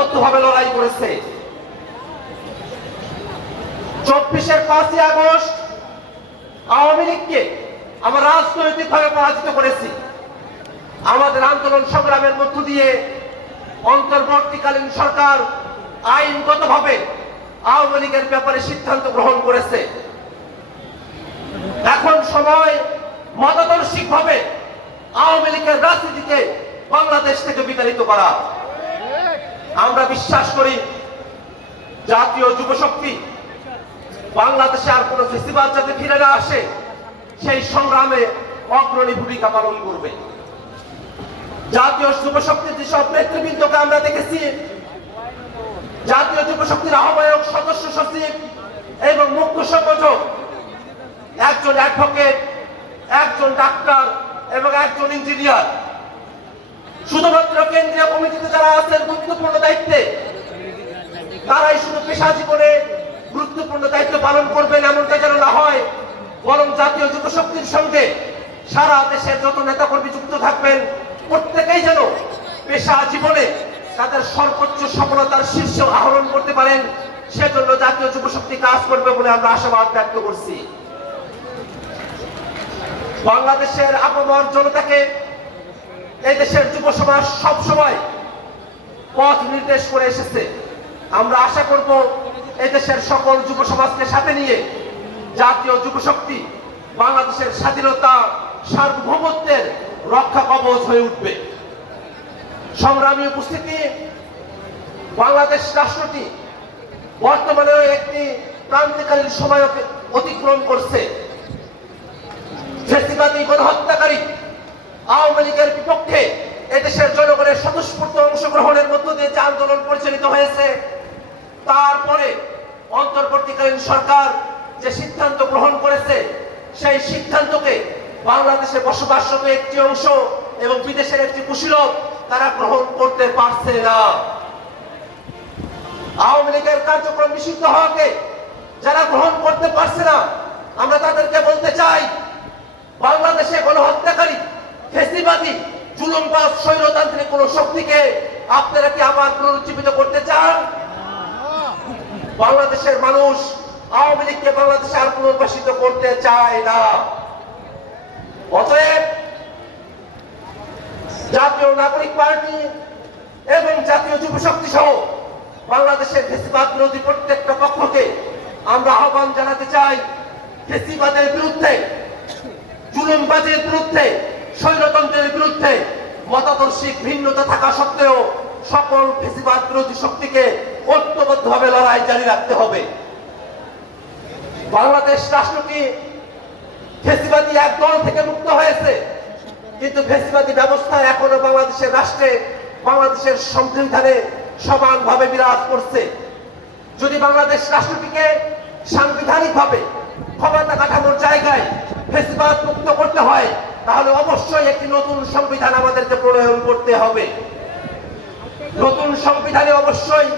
ঐক্যবদ্ধভাবে লড়াই করেছে। 24-এর 5ই আগস্ট আওয়ামী লীগকে আমরা রাজনৈতিকভাবে পরাজিত করেছি। আমাদের আন্দোলন সংগ্রামের মধ্য দিয়ে অন্তর্বর্তীকালীন সরকার আইনগতভাবে আওয়ামী লীগের ব্যাপারে সিদ্ধান্ত গ্রহণ করেছে। এখন সময় মতাদর্শিকভাবে আওয়ামী লীগের রাজনীতিকে বাংলাদেশ থেকে বিতাড়িত করা। আমরা বিশ্বাস করি জাতীয় যুব শক্তি বাংলাদেশে আর কোন ফেসিবাদ যাতে ফিরে না আসে সেই সংগ্রামে অগ্রণী ভূমিকা পালন করবে। জাতীয় যুব শক্তির যেসব নেতৃবৃন্দকে আমরা দেখেছি, জাতীয় যুব শক্তির আহ্বায়ক, সদস্য সচিব এবং মুখ্য সংগঠক, একজন অ্যাডভোকেট, একজন ডাক্তার এবং একজন ইঞ্জিনিয়ার, শুধুমাত্র কেন্দ্রীয় কমিটিতে যারা আছেন গুরুত্বপূর্ণ দায়িত্বে, তারাই শুধু পেশা জীবনে গুরুত্বপূর্ণ দায়িত্ব পালন করবেন এমনটা যেন না হয়, বরং জাতীয় যুব শক্তির সঙ্গে সারা দেশের যত নেতাকর্মী যুক্ত থাকবেন প্রত্যেকেই যেন পেশা জীবনে তাদের সর্বোচ্চ সফলতার শীর্ষ আহরণ করতে পারেন, সেজন্য জাতীয় যুব শক্তি কাজ করবে বলে আমরা আশাবাদ ব্যক্ত করছি। বাংলাদেশের আপামর জনতাকে এই দেশের যুব সমাজ সবসময় পথ নির্দেশ করে এসেছে। আমরা আশা করব এই দেশের সকল যুব সমাজকে সাথে নিয়ে জাতীয় যুব শক্তি বাংলাদেশের স্বাধীনতা, সার্বভৌমত্বের রক্ষা কবচ হয়ে উঠবে। সংগ্রামী উপস্থিতি, বাংলাদেশ রাষ্ট্রটি বর্তমানে একটি ক্রান্তিকালীন সময় অতিক্রম করছে। ফ্যাসিবাদী গণহত্যাকারী আওয়ামী লীগের বিপক্ষে এদেশের জনগণের স্বতঃস্ফূর্ত অংশগ্রহণের মধ্য দিয়ে যে আন্দোলন পরিচালিত হয়েছে, তারপরে অন্তর্বর্তীকালীন সরকার যে সিদ্ধান্ত গ্রহণ করেছে, সেই সিদ্ধান্তকে বাংলাদেশে বসবাসরত একটি অংশ এবং বিদেশের একটি কুশীলব তারা গ্রহণ করতে পারছে না। আওয়ামী লীগের কার্যক্রম নিষিদ্ধ হওয়াকে যারা গ্রহণ করতে পারছে না, আমরা তাদেরকে বলতে চাই, বাংলাদেশে গণহত্যাকারী, ফ্যাসিবাদী, জুলুমবাজ, স্বৈরতান্ত্রিক কোন শক্তিকে আপনারা কি আবার পুনরুজ্জীবিত করতে চান? বাংলাদেশের মানুষ আওয়ামী লীগকে বাংলাদেশে আর পুনর্বাসিত করতে চায় না। অতএব জাতীয় নাগরিক পার্টি এবং জাতীয় যুব শক্তি সহ বাংলাদেশের ফ্যাসিবাদ বিরোধী প্রত্যেকটা পক্ষকে আমরা আহ্বান জানাতে চাই, ফ্যাসিবাদের বিরুদ্ধে, জুলুমবাজের বিরুদ্ধে, স্বৈরতন্ত্রের বিরুদ্ধে মতাদর্শিক ভিন্নতা থাকা সত্ত্বেও সকল ফ্যাসিবাদ বিরোধী শক্তিকে ঐক্যবদ্ধভাবে লড়াই জারি রাখতে হবে। বাংলাদেশ রাষ্ট্রটি ফ্যাসিবাদী এক দল থেকে মুক্ত হয়েছে, কিন্তু ফ্যাসিবাদী ব্যবস্থা এখনো বাংলাদেশের রাষ্ট্রে, বাংলাদেশের সংবিধানে সমানভাবে বিরাজ করছে। যদি বাংলাদেশ রাষ্ট্রটিকে সাংবিধানিকভাবে ক্ষমতা কাঠামোর জায়গায় ফ্যাসিবাদ মুক্ত করতে হয়, তাহলে অবশ্যই একটি নতুন সংবিধান আমাদেরকে প্রণয়ন করতে হবে। নতুন সংবিধানে অবশ্যই